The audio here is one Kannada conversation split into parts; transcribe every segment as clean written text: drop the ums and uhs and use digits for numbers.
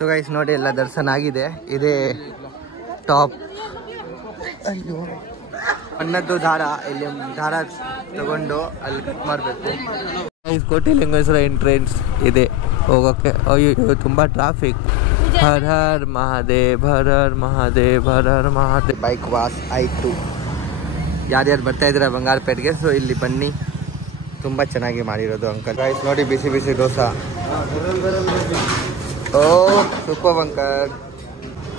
ಸೊ ಗೈಸ್ ನೋಡಿ ಎಲ್ಲ ದರ್ಶನ ಆಗಿದೆ. ಇದೇ ಟಾಪ್. ಅಯ್ಯೋ ಅನ್ನದ್ದು ದಾರ, ಇಲ್ಲಿ ದಾರ ತಗೊಂಡು ಅಲ್ಲಿ ಕಟ್ ಮಾಡಬೇಕು. ಕೋಟಿಲಿಂಗೇಶ್ವರ ಎಂಟ್ರೆನ್ಸ್ ಇದೆ ಹೋಗೋಕ್ಕೆ. ಅಯ್ಯೋ ತುಂಬ traffic. Har Har Mahadev, Har Har Mahadev, Har Har Mahadev. Bike was ಆಯಿತು. ಯಾರ್ಯಾರು ಬರ್ತಾ ಇದ್ದೀರಾ ಬಂಗಾರಪೇಟೆಗೆ, ಸೊ ಇಲ್ಲಿ ಬನ್ನಿ, ತುಂಬ ಚೆನ್ನಾಗಿ ಮಾಡಿರೋದು ಅಂಕಲ್. ಗೈಸ್ ನೋಡಿ ಬಿಸಿ ಬಿಸಿ dosa. Oh super uncle.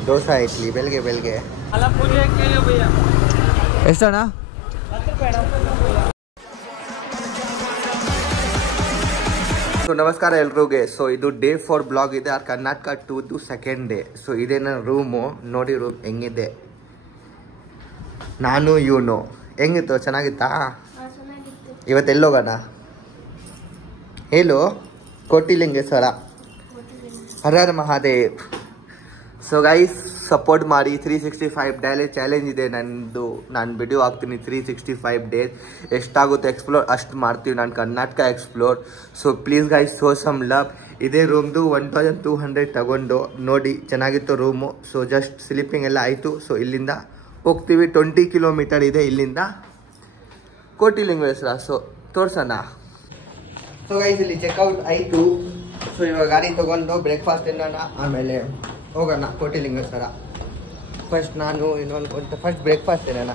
Dosa idli ಬೆಳಗ್ಗೆ ಬೆಳಗ್ಗೆ ಎಷ್ಟಣ್ಣ? ಸೊ ನಮಸ್ಕಾರ ಎಲ್ರಿಗೂ. ಸೊ ಇದು ಡೇ 4 ಬ್ಲಾಗ್ ಇದೆ. Our Karnataka 2 second day. So ಇದೇ ನನ್ನ ರೂಮು. ನೋಡಿ ರೂಮ್ ಹೆಂಗಿದೆ. ನಾನು ಇವನು ಹೆಂಗಿತ್ತು? ಚೆನ್ನಾಗಿತ್ತಾ? ಇವತ್ತೆಲ್ಲೋಗೋಣ ಹೇಳು. ಕೋಟಿಲಿಂಗೇಶ್ವರ, ಹರ ಹರ ಮಹಾದೇವ್. ಸೊ ಗೈಸ್ ಸಪೋರ್ಟ್ ಮಾಡಿ. 365 ಡೇ ಚಾಲೆಂಜ್ ಇದೆ ನಂದು. ನಾನು ವಿಡಿಯೋ ಹಾಕ್ತೀನಿ 365 ಡೇಸ್. ಎಷ್ಟಾಗುತ್ತೆ ಎಕ್ಸ್ಪ್ಲೋರ್ ಅಷ್ಟು ಮಾಡ್ತೀವಿ. ನಾನು Karnataka explore. So please guys show some love. ಇದೇ ರೂಮ್ದು 1200 ತಗೊಂಡು ನೋಡಿ. ಚೆನ್ನಾಗಿತ್ತು ರೂಮು. ಸೊ ಜಸ್ಟ್ ಸ್ಲೀಪಿಂಗ್ ಎಲ್ಲ ಆಯಿತು. ಸೊ ಇಲ್ಲಿಂದ ಹೋಗ್ತೀವಿ. 20 ಕಿಲೋಮೀಟರ್ ಇದೆ ಇಲ್ಲಿಂದ ಕೋಟಿಲಿಂಗೇಶ್ವರ. ಸೊ ತೋರ್ಸೋಣ. ಸೊ ಗೈಸ್ ಇಲ್ಲಿ ಚೆಕ್ಔಟ್ ಆಯಿತು. ಸೊ ಇವಾಗ ಗಾಡಿ ತೊಗೊಂಡು ಬ್ರೇಕ್ಫಾಸ್ಟ್ ತಿನ್ನೋಣ, ಆಮೇಲೆ ಹೋಗೋಣ ಕೋಟಿಲಿಂಗೇಶ್ವರ. ಫಸ್ಟ್ ನಾನು ಇನ್ನೊಂದು ಫಸ್ಟ್ ಬ್ರೇಕ್ಫಾಸ್ಟ್ ತಿನ್ನೋಣ.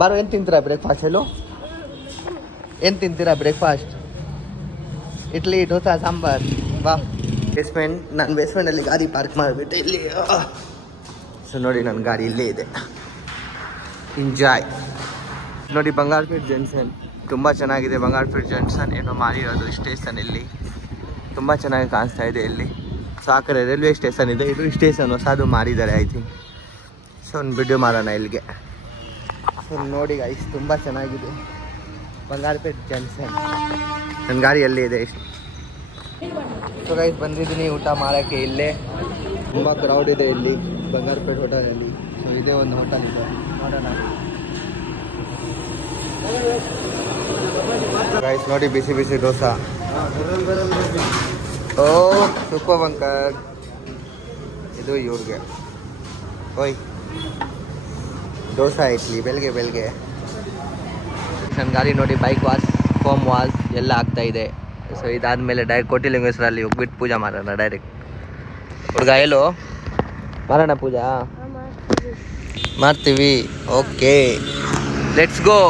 ಬಾರೋ, ಏನು ತಿಂತೀರಾ ಬ್ರೇಕ್ಫಾಸ್ಟ್? ಹೇಳು, ಏನು ತಿಂತೀರಾ ಬ್ರೇಕ್ಫಾಸ್ಟ್? ಇಡ್ಲಿ, ದೋಸೆ, ಸಾಂಬಾರ್. ಬಾ ಬೇಸ್ಮೆಂಟ್. ನಾನು ಬೇಸ್ಮೆಂಟಲ್ಲಿ ಗಾಡಿ ಪಾರ್ಕ್ ಮಾಡಿಬಿಟ್ಟೆ ಇಲ್ಲಿ. ಸೊ ನೋಡಿ ನನ್ನ ಗಾಡಿ ಇಲ್ಲೇ ಇದೆ. ಎಂಜಾಯ್. ನೋಡಿ ಬಂಗಾರಪೇಟೆ ಜಂಕ್ಷನ್ ತುಂಬ ಚೆನ್ನಾಗಿದೆ. ಬಂಗಾರಪೇಟೆ ಜಂಕ್ಷನ್ ಏನೋ ಮಾಡಿರೋದು ಸ್ಟೇಷನ್ ಇಲ್ಲಿ ತುಂಬ ಚೆನ್ನಾಗಿ ಕಾಣಿಸ್ತಾ ಇದೆ. ಇಲ್ಲಿ ಸಾಕರೆ ರೈಲ್ವೆ ಸ್ಟೇಷನ್ ಇದೆ. ಇದು ಸ್ಟೇಷನ್ ಹೊಸದು ಮಾಡಿದ್ದಾರೆ ಐ ಥಿಂಕ್. ಸೊ ಒಂದು ವಿಡಿಯೋ ಮಾಡೋಣ ಇಲ್ಲಿಗೆ. ಸೊ ನೋಡಿ ಗೈಸ್ ತುಂಬ ಚೆನ್ನಾಗಿದೆ ಬಂಗಾರಪೇಟೆ ಜಂಕ್ಷನ್. ನನ್ನ ಗಾಡಿ ಎಲ್ಲಿ ಇದೆ. ಸೊ ಗೈಸ್ ಬಂದಿದ್ದೀನಿ ಊಟ ಮಾಡೋಕ್ಕೆ. ಇಲ್ಲೇ ತುಂಬ ಕ್ರೌಡ್ ಇದೆ ಇಲ್ಲಿ ಬಂಗಾರಪೇಟೆ ಹೋಟೆಲಲ್ಲಿ. ಸೊ ಇದೇ ಒಂದು ಹೋಟೆಲ್ ಇದೆ, ನೋಡೋಣ. ಗೈಸ್ ನೋಡಿ ಬಿಸಿ ಬಿಸಿ ದೋಸೆ. Oh super uncle. ಇದು ಇವ್ರಿಗೆ ಓಯ್ ದೋಸೆ ಇಡ್ಲಿ ಬೆಳಗ್ಗೆ ಬೆಳಗ್ಗೆ. ನನ್ನ ಗಾಡಿ ನೋಡಿ ಬೈಕ್ ವಾಶ್, ಫೋಮ್ ವಾಶ್ ಎಲ್ಲ ಆಗ್ತಾ ಇದೆ. ಸೊ ಇದಾದಮೇಲೆ ಡೈರೆಕ್ಟ್ ಕೋಟಿಲಿಂಗೇಶ್ವರಲ್ಲಿ ಹೋಗ್ಬಿಟ್ಟು ಪೂಜೆ ಮಾಡೋಣ ಡೈರೆಕ್ಟ್. ಹುಡುಗ ಎಲ್ಲೋ ಮಾಡೋಣ ಪೂಜಾ? ಮಾಡ್ತೀವಿ. Okay let's go.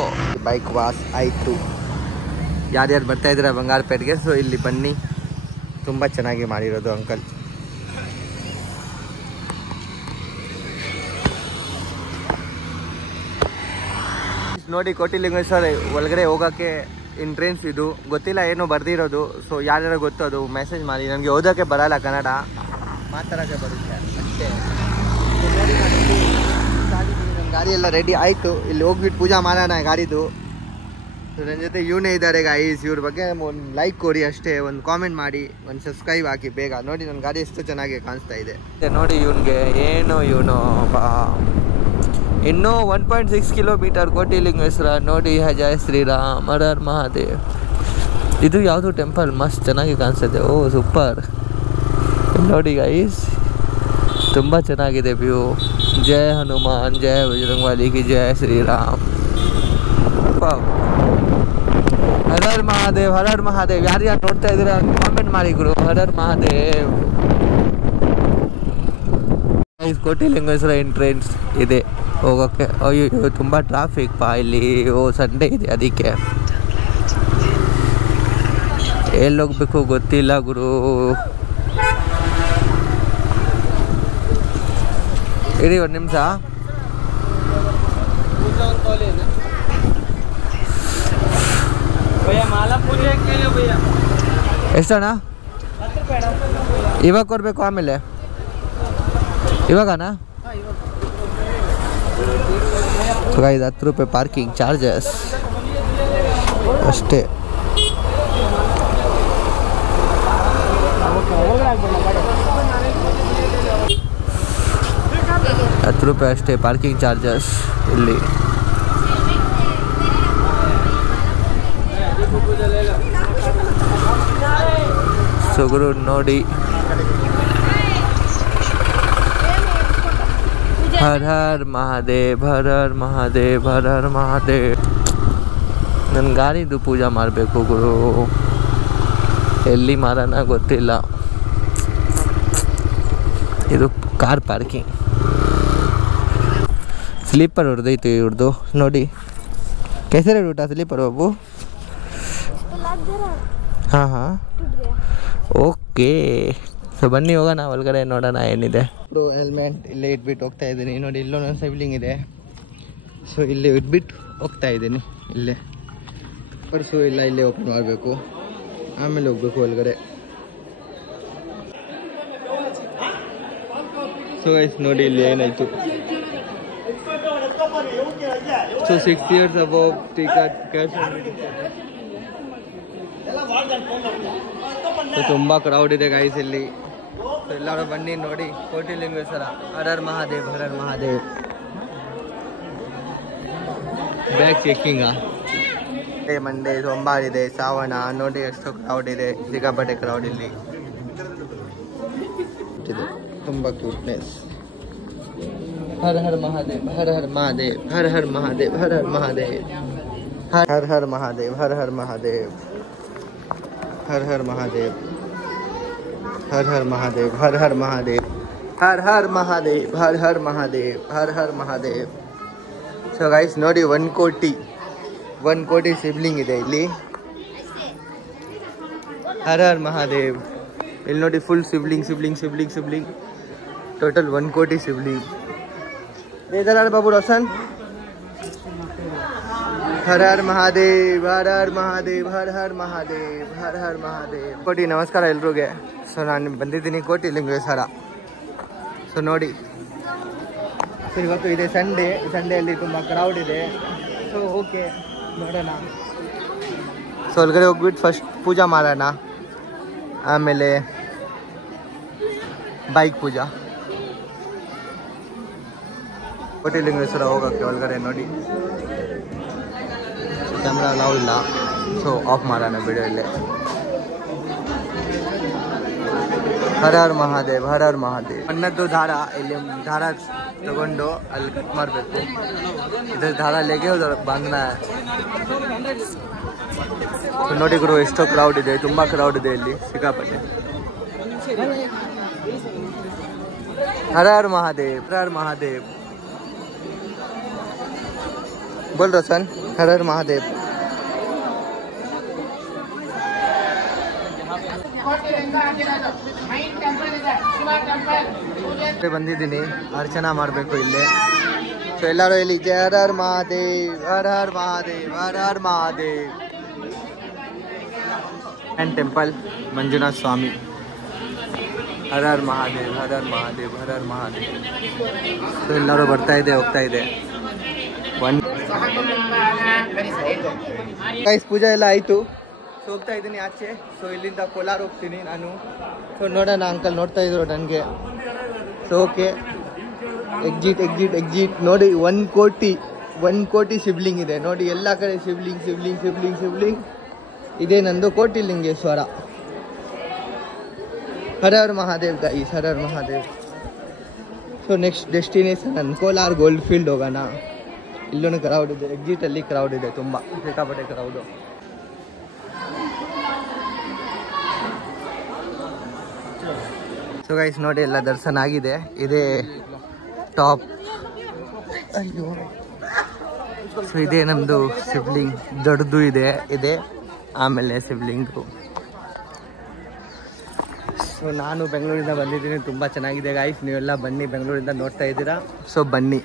Bike wash ಆಯಿತು. ಯಾರ್ಯಾರು ಬರ್ತಾ ಇದ್ದೀರಾ ಬಂಗಾರಪೇಟೆಗೆ, ಸೊ ಇಲ್ಲಿ ಬನ್ನಿ, ತುಂಬ ಚೆನ್ನಾಗಿ ಮಾಡಿರೋದು ಅಂಕಲ್. ನೋಡಿ ಕೋಟಿಲಿಂಗೇಶ್ವರ ಒಳಗಡೆ ಹೋಗೋಕ್ಕೆ ಎಂಟ್ರೆನ್ಸ್ ಇದು. ಗೊತ್ತಿಲ್ಲ ಏನೋ ಬರ್ದಿರೋದು. ಸೊ ಯಾರ್ಯಾರು ಗೊತ್ತದು ಮೆಸೇಜ್ ಮಾಡಿ. ನನಗೆ ಓದೋಕ್ಕೆ ಬರಲ್ಲ ಕನ್ನಡ, ಮಾತಾಡೋಕ್ಕೆ ಬರುತ್ತೆ ಅಷ್ಟೇ. ನನ್ನ ಗಾಡಿ ಎಲ್ಲ ರೆಡಿ ಆಯಿತು. ಇಲ್ಲಿ ಹೋಗ್ಬಿಟ್ಟು ಪೂಜೆ ಮಾಡೋಣ ಗಾಡಿದು. ಸೊ ನನ್ನ ಜೊತೆ ಇವನೇ ಇದ್ದಾರೆ ಗಾಯ್ಸ್. ಇವ್ರ ಬಗ್ಗೆ ಒಂದು ಲೈಕ್ ಕೊಡಿ ಅಷ್ಟೇ, ಒಂದು ಕಾಮೆಂಟ್ ಮಾಡಿ, ಒಂದು ಸಬ್ಸ್ಕ್ರೈಬ್ ಹಾಕಿ ಬೇಗ. ನೋಡಿ ನನ್ನ ಗಾಡಿ ಎಷ್ಟು ಚೆನ್ನಾಗಿ ಕಾಣಿಸ್ತಾ ಇದೆ. ನೋಡಿ ಇವನಿಗೆ ಏನು ಇವನು ಇನ್ನೂ 1.6 ಕಿಲೋಮೀಟರ್ ಕೋಟಿಲಿಂಗೇಶ್ವರ. ನೋಡಿ ಜಯ ಶ್ರೀರಾಮ್, ಹರ ಹರ ಮಹಾದೇವ್. ಇದು ಯಾವುದು ಟೆಂಪಲ್ ಮಸ್ತ್ ಚೆನ್ನಾಗಿ ಕಾಣಿಸ್ತಿದೆ. ಓ ಸೂಪರ್. ನೋಡಿ ಗೈಸ್ ತುಂಬ ಚೆನ್ನಾಗಿದೆ ವ್ಯೂ. ಜಯ ಹನುಮಾನ್, ಜಯ ಬಜರಂಗಬಲಿ ಕಿ ಜಯ ಶ್ರೀರಾಮ್. ಹರ ಹರ ಮಹಾದೇವ್, ಹರ ಹರ ಮಹಾದೇವ್. ಯಾರ್ಯಾರು ನೋಡ್ತಾ ಇದ್ದೀರಾ ಕಾಮೆಂಟ್ ಮಾಡಿ ಗುರು. ಹರ ಹರ ಮಹಾದೇವ್. ಕೋಟಿಲಿಂಗೇಶ್ವರ ಎಂಟ್ರೆನ್ಸ್ ಇದೆ ಹೋಗೋಕ್ಕೆ. ಅಯ್ಯೋ ತುಂಬ ಟ್ರಾಫಿಕ್ ಪಾ ಇಲ್ಲಿ. ಓ ಸಂಡೇ ಇದೆ ಅದಕ್ಕೆ. ಎಲ್ಲಿ ಹೋಗ್ಬೇಕು ಗೊತ್ತಿಲ್ಲ ಗುರು. ಇರಿ ಒಂದು ನಿಮಿಷ. ಎಷ್ಟಣ್ಣ? ಇವಾಗ ಕೊಡಬೇಕು ಆಮೇಲೆ? ಇವಾಗನಾ? ಇದು 10 ರೂಪಾಯಿ ಪಾರ್ಕಿಂಗ್ ಚಾರ್ಜಸ್ ಅಷ್ಟೇ. ₹10 ಅಷ್ಟೇ ಪಾರ್ಕಿಂಗ್ ಚಾರ್ಜಸ್ ಇಲ್ಲಿ. ಸೊ ಗುರು ನೋಡಿ ಹರ ಹರ್ ಮಹಾದೇವ್, ಹರ ಹರ್ ಮಹಾದೇವ್, ಹರ ಹರ್ ಮಹಾದೇವ್. ನನ್ನ ಗಾಡಿದು ಪೂಜಾ ಮಾಡಬೇಕು ಗುರು. ಎಲ್ಲಿ ಮಾರೋಣ ಗೊತ್ತಿಲ್ಲ. ಇದು ಕಾರ್ ಪಾರ್ಕಿಂಗ್. ಸ್ಲೀಪರ್ ಹೊಡೆದೈತೆ ಇವ್ರದ್ದು ನೋಡಿ. ಕೆಸರೆ ಊಟ ಸ್ಲೀಪರ್ ಬಾಬು. ಹಾಂ ಹಾಂ ಓಕೆ. ಸೊ ಬನ್ನಿ ಹೋಗೋಣ ಒಳಗಡೆ ನೋಡೋಣ ಏನಿದೆ. ಹೆಲ್ಮೆಟ್ ಇಲ್ಲೇ ಇಟ್ಬಿಟ್ಟು ಹೋಗ್ತಾ ಇದ್ದೀನಿ ನೋಡಿ. ಇಲ್ಲೊಂದು ಸಿಬ್ಲಿಂಗ್ ಇದೆ. ಸೊ ಇಲ್ಲೇ ಇಟ್ಬಿಟ್ಟು ಹೋಗ್ತಾ ಇದ್ದೀನಿ. ಇಲ್ಲೇ ಪರ್ಸು ಇಲ್ಲ, ಇಲ್ಲೇ ಓಪನ್ ಮಾಡಬೇಕು, ಆಮೇಲೆ ಹೋಗ್ಬೇಕು ಒಳಗಡೆ. ಸೊ ಗೈಸ್ ನೋಡಿ ಇಲ್ಲಿ ಏನಾಯ್ತು. So 6 years above ticket cash. ತುಂಬ ಕ್ರೌಡ್ ಇದೆ ಗೈಸ್ ಇಲ್ಲಿ. ಎಲ್ಲರೂ ಬನ್ನಿ ನೋಡಿ. ಕೋಟಿಲಿಂಗೇಶ್ವರ, ಹರ ಹರ್ ಮಹಾದೇವ್, ಹರ ಹರ್ ಮಹಾದೇವ್. ಬ್ಯಾಗ್ ಚೆಕ್ಕಿಂಗ. ಮಂಡೇ ಸೋಮವಾರ ಇದೆ, ಶ್ರಾವಣ ನೋಡಿ ಎಷ್ಟು ಕ್ರೌಡ್ ಇದೆ. ಸಿಕ್ಕಾಪಟ್ಟೆ ಕ್ರೌಡ್ ಇಲ್ಲಿ. ತುಂಬ ಕ್ಯೂಟ್ನೆಸ್. ಹರ ಹರ್ ಮಹಾದೇವ್, ಹರ ಹರ್ ಮಹಾದೇವ್, ಹರ ಹರ್ ಮಹಾದೇವ್, ಹರ ಹರ್ ಮಹಾದೇವ್, ಹರ ಹರ್ ಮಹಾದೇವ್, ಹರ ಹರ್ ಮಹಾದೇವ್, ಹರ ಹರ್ ಮಹಾದೇವ್, ಹರ ಹರ್ ಮಹಾದೇವ್, ಹರ ಹರ್ ಮಹಾದೇವ್, ಹರ ಹರ್ ಮಹಾದೇವ್, ಹರ ಹರ್ ಮಹಾದೇವ್, ಹರ ಹರ್ ಮಹಾದೇವ್. ಸೊ ಗೈಸ್ ನೋಡಿ 1 ಕೋಟಿ ಸಿಬ್ಲಿಂಗ್ ಇದೆ ಇಲ್ಲಿ. ಹರ ಹರ್ ಮಹಾದೇವ್. ಇಲ್ಲಿ ನೋಡಿ ಫುಲ್ ಸಿಬ್ಲಿಂಗ್ ಟೋಟಲ್ 1 ಕೋಟಿ ಸಿಬ್ಲಿಂಗ್. ಇದಾರ ಬಾಬು ರೋಷನ್. ಹರ ಹರ್ ಮಹಾದೇವ್, ಹರ ಹರ್ ಮಹಾದೇವ್, ಹರ ಹರ್ ಮಹಾದೇವ್, ಹರ ಹರ್ ಮಹಾದೇವ್. ಕೋಟಿ ನಮಸ್ಕಾರ ಎಲ್ರಿಗೆ. ಸೊ ನಾನು ಬಂದಿದ್ದೀನಿ ಕೋಟಿಲಿಂಗೇಶ್ವರ. ಸೊ ನೋಡಿ, ಸೊ ಇವತ್ತು ಇದೆ ಸಂಡೇಯಲ್ಲಿ ತುಂಬ ಕ್ರೌಡ್ ಇದೆ. ಸೊ ಓಕೆ ನೋಡೋಣ. ಸೊ ಒಳಗಡೆ ಹೋಗ್ಬಿಟ್ಟು ಫಸ್ಟ್ ಪೂಜಾ ಮಾಡೋಣ, ಆಮೇಲೆ ಬೈಕ್ ಪೂಜಾ. ಕೋಟಿಲಿಂಗೇಶ್ವರ ಹೋಗೋಕ್ಕೆ ಒಳಗಡೆ ನೋಡಿ. ಕ್ಯಾಮ್ರಾ ಅಲೌ ಇಲ್ಲ, ಸೊ ಆಫ್ ಮಾಡೋಣ ವಿಡಿಯೋ ಇಲ್ಲೇ. ಹರ ಹರ್ ಮಹಾದೇವ್, ಹರ ಹರ್ ಮಹಾದೇವ್. ಅನ್ನದ್ದು ದಾರ, ಇಲ್ಲಿ ದಾರ ತಗೊಂಡು ಅಲ್ಲಿ ಕಟ್ ಮಾಡಬೇಕು. ಇದ್ರ ದಾರ ಲೆಗೆ ಬಾಂಧನ. ನೋಡಿ ಗುರು ಎಷ್ಟೋ ಕ್ರೌಡ್ ಇದೆ, ತುಂಬ ಕ್ರೌಡ್ ಇದೆ ಇಲ್ಲಿ ಸಿಕ್ಕಾಪಟ್ಟೆ. ಹರ ಹರ್ ಮಹಾದೇವ್, ಹರ ಹರ್ ಮಹಾದೇವ್. बोल रोशन, हर हर महादेव. ಬಂದಿದ್ದೀನಿ, ಅರ್ಚನಾ ಮಾಡಬೇಕು ಇಲ್ಲಿ. ಸೊ ಎಲ್ಲರೂ ಇಲ್ಲಿ ಜಯ ಹರ ಹರ್ ಮಹಾದೇವ್, ಹರ ಹರ್ ಮಹಾದೇವ್, ಹರ ಹರ್ ಮಹಾದೇವ್. And temple Manjunatha Swami. ಹರ ಹರ್ ಮಹಾದೇವ್, ಹರ ಹರ್ ಮಹಾದೇವ್, ಹರ ಹರ್ ಮಹಾದೇವ್. ಸೊ ಎಲ್ಲರೂ ಬರ್ತಾ ಇದೆ, ಹೋಗ್ತಾ ಇದೆ. ಗೈಸ್ ಪೂಜಾ ಎಲ್ಲ ಆಯಿತು. ಸೊ ಹೋಗ್ತಾ ಇದ್ದೀನಿ ಆಚೆ. ಸೊ ಇಲ್ಲಿಂದ ಕೋಲಾರ ಹೋಗ್ತೀನಿ ನಾನು. ಸೊ ನೋಡೋಣ, ಅಂಕಲ್ ನೋಡ್ತಾ ಇದ್ರು ನನಗೆ. ಸೊ ಓಕೆ, ಎಕ್ಸಿಟ್ ನೋಡಿ. 1 ಕೋಟಿ ಸಿಬ್ಲಿಂಗ್ ಇದೆ ನೋಡಿ. ಎಲ್ಲ ಕಡೆ ಸಿಬ್ಲಿಂಗ್ ಇದೆ. ನಂದು ಕೋಟಿಲಿಂಗೇಶ್ವರ. ಹರ ಹರ್ ಮಹಾದೇವ್ ಗೈಸ್, ಹರ ಹರ್ ಮಹಾದೇವ್. ಸೊ ನೆಕ್ಸ್ಟ್ ಡೆಸ್ಟಿನೇಷನ್ ನನ್ನ ಕೋಲಾರ ಗೋಲ್ಡ್ ಫೀಲ್ಡ್ ಹೋಗೋಣ. ಇಲ್ಲೂ ಕ್ರೌಡ್ ಇದೆ, ಎಕ್ಸಿಟಲ್ಲಿ ಕ್ರೌಡ್ ಇದೆ, ತುಂಬ ಸಿಕ್ಕಾಪಟ್ಟೆ ಕ್ರೌಡು. ಸೊ ಗೈಸ್ ನೋಡಿ ಎಲ್ಲ ದರ್ಶನ ಆಗಿದೆ. ಇದೇ ಟಾಪ್. ಅಯ್ಯೋ. ಸೊ ಇದೇ ನಮ್ಮದು ಸಿಬ್ಲಿಂಗ್, ದೊಡ್ಡದು ಇದೆ. ಆಮೇಲೆ ಸಿಬ್ಲಿಂಗು. ಸೊ ನಾನು ಬೆಂಗಳೂರಿಂದ ಬಂದಿದ್ದೀನಿ. ತುಂಬ ಚೆನ್ನಾಗಿದೆ ಗೈಸ್, ನೀವೆಲ್ಲ ಬನ್ನಿ, ಬೆಂಗಳೂರಿಂದ ನೋಡ್ತಾ ಇದ್ದೀರಾ. ಸೊ ಬನ್ನಿ.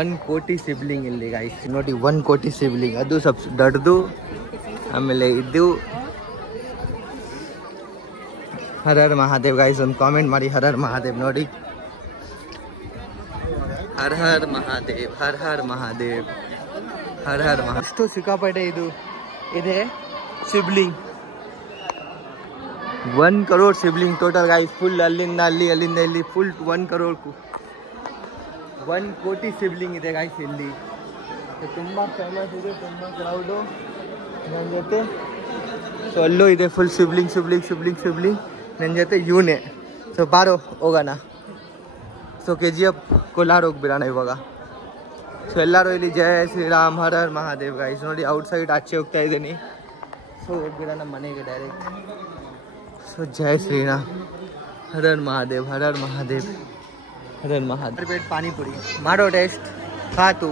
1 ಕೋಟಿ ಸಿಬ್ಲಿಂಗ್ ಇಲ್ಲಿ ಗೈಸ್ ನೋಡಿ. 1 ಕೋಟಿ ಸಿಬ್ಲಿಂಗ್, ಅದು ದೊಡ್ಡದು. ಆಮೇಲೆ ಇದು ಹರ ಹರ್ ಮಹಾದೇವ್ ಗೈಸ್. ಒಂದು ಕಾಮೆಂಟ್ ಮಾಡಿ ಹರ ಹರ್ ಮಹಾದೇವ್ ನೋಡಿ. ಹರ ಹರ್ ಮಹಾದೇವ್, ಹರ ಹರ್ ಮಹಾದೇವ್, ಹರ ಹರ್ ಮಹಾದೇವ್. ಅಷ್ಟು ಸಿಕ್ಕಾಪಟ್ಟೆ ಇದು ಇದೆ sibling. 1 crore sibling total guys. Full ಅಲ್ಲಿಂದ ಇಲ್ಲಿ ಫುಲ್ 1 crore 1 ಕೋಟಿ ಸಿಬ್ಲಿಂಗ್ ಇದೆ ಗೈಸ್ ಇಲ್ಲಿ. ತುಂಬ ಫೇಮಸ್ ಇದೆ, ತುಂಬ ಕ್ರೌಡು ನನ್ನ ಜೊತೆ. ಸೊ ಅಲ್ಲೂ ಇದೆ ಫುಲ್ ಸಿಬ್ಲಿಂಗ್. ನನ್ನ ಜೊತೆ ಇವನೇ. ಸೊ ಬಾರೋ ಹೋಗೋಣ. ಸೊ KGF ಕೋಲಾರ ಹೋಗ್ಬಿಡೋಣ ಇವಾಗ. ಸೊ ಎಲ್ಲರೂ ಇಲ್ಲಿ ಜಯ ಶ್ರೀರಾಮ್ ಹರ ಹರ್ ಮಹಾದೇವ್ ಗೈಸ್. ನೋಡಿ ಔಟ್ಸೈಡ್ ಆಚೆ ಹೋಗ್ತಾ ಇದ್ದೀನಿ. ಸೊ ಹೋಗ್ಬಿಡೋಣ ಮನೆಗೆ ಡೈರೆಕ್ಟ್. ಸೊ ಜಯ ಶ್ರೀರಾಮ್ ಹರ ಹರ್ ಮಹಾದೇವ್ ಹರ ಹರ್ ಮಹಾದೇವ್ ಹರ ಹರ್ ಮಹಾದೇವ್. ಪ್ಲೇಟ್ ಪಾನಿಪುರಿ ಮಾಡೋ ಟೇಸ್ಟ್ ಖಾತು.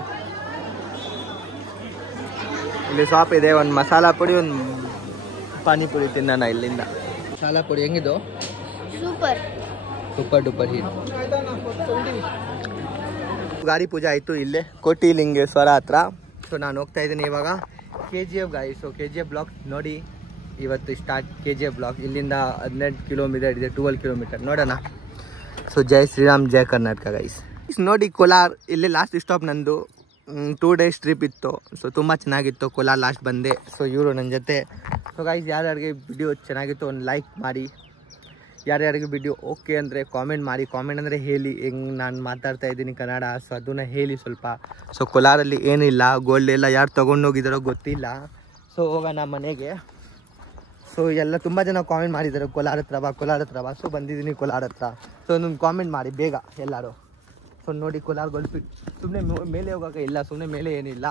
ಇಲ್ಲಿ ಶಾಪ್ ಇದೆ, ಒಂದು ಮಸಾಲ ಪುಡಿ ಒಂದು ಪಾನಿಪುರಿ ತಿನ್ನೋಣ ಇಲ್ಲಿಂದ. ಮಸಾಲ ಪುಡಿ ಹೆಂಗಿದು? Super super duper hit. ಗಾಡಿ ಪೂಜೆ ಆಯಿತು ಇಲ್ಲೇ ಕೋಟಿಲಿಂಗೇಶ್ವರ ಹತ್ರ. ಸೊ ನಾನು ಹೋಗ್ತಾ ಇದ್ದೀನಿ ಇವಾಗ KGF ಗಾಡಿ. ಸೊ KGF ಬ್ಲಾಕ್ ನೋಡಿ ಇವತ್ತು ಸ್ಟಾರ್ಟ್. KGF ಬ್ಲಾಕ್ ಇಲ್ಲಿಂದ 18 ಕಿಲೋಮೀಟರ್ ಇದೆ, 12 ಕಿಲೋಮೀಟರ್ ನೋಡೋಣ. ಸೊ ಜೈ ಶ್ರೀರಾಮ್ ಜೈ ಕರ್ನಾಟಕ ಗೈಸ್. ನೋಡಿ ಕೋಲಾರ ಇಲ್ಲೇ ಲಾಸ್ಟ್ ಸ್ಟಾಪ್ ನಂದು. 2 ಡೇಸ್ ಟ್ರಿಪ್ ಇತ್ತು. ಸೊ ತುಂಬ ಚೆನ್ನಾಗಿತ್ತು. ಕೋಲಾರ ಲಾಸ್ಟ್ ಬಂದೆ. ಸೊ ಇವರು ನನ್ನ ಜೊತೆ. ಸೊ ಗೈಸ್ ಯಾರ್ಯಾರಿಗೆ ವಿಡಿಯೋ ಚೆನ್ನಾಗಿತ್ತು ಒಂದು ಲೈಕ್ ಮಾಡಿ. ಯಾರ್ಯಾರಿಗೆ ವಿಡಿಯೋ ಓಕೆ ಅಂದರೆ ಕಾಮೆಂಟ್ ಮಾಡಿ. ಕಾಮೆಂಟ್ ಅಂದರೆ ಹೇಳಿ ಹೆಂಗೆ ನಾನು ಮಾತಾಡ್ತಾ ಇದ್ದೀನಿ ಕನ್ನಡ. ಸೊ ಅದನ್ನು ಹೇಳಿ ಸ್ವಲ್ಪ. ಸೊ ಕೋಲಾರಲ್ಲಿ ಏನಿಲ್ಲ, ಗೋಲ್ಡ್ ಎಲ್ಲ ಯಾರು ತೊಗೊಂಡೋಗಿದ್ದಾರೋ ಗೊತ್ತಿಲ್ಲ. ಸೊ ಹೋಗೋಣ ಮನೆಗೆ. ಸೊ ಎಲ್ಲ ತುಂಬ ಜನ ಕಾಮೆಂಟ್ ಮಾಡಿದ್ದಾರೆ ಕೋಲಾರ ಹತ್ರ ಬಾ ಕೋಲಾರ ಹತ್ರ ಬಾ. ಸೊ ಬಂದಿದ್ದೀನಿ ಕೋಲಾರ ಹತ್ರ. ಸೊ ಒಂದು ಕಾಮೆಂಟ್ ಮಾಡಿ ಬೇಗ ಎಲ್ಲರೂ. ಸೊ ನೋಡಿ ಕೋಲಾರ ಗೋಲ್ಫಿಟ್ ಸುಮ್ಮನೆ ಮೇಲೆ ಹೋಗೋಕೆ ಇಲ್ಲ, ಸುಮ್ಮನೆ ಮೇಲೆ ಏನಿಲ್ಲ.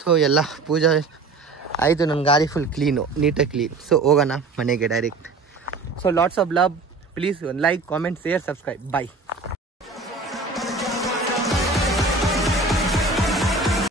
ಸೊ ಎಲ್ಲ ಪೂಜೆ ಆಯಿತು. ನನ್ನ ಗಾಡಿ ಫುಲ್ ಕ್ಲೀನು, ನೀಟಾಗಿ ಕ್ಲೀನ್. ಸೊ ಹೋಗೋಣ ಮನೆಗೆ direct. So lots of love. Please ಒಂದು ಲೈಕ್, ಕಾಮೆಂಟ್, ಶೇರ್, ಸಬ್ಸ್ಕ್ರೈಬ್. ಬಾಯ್.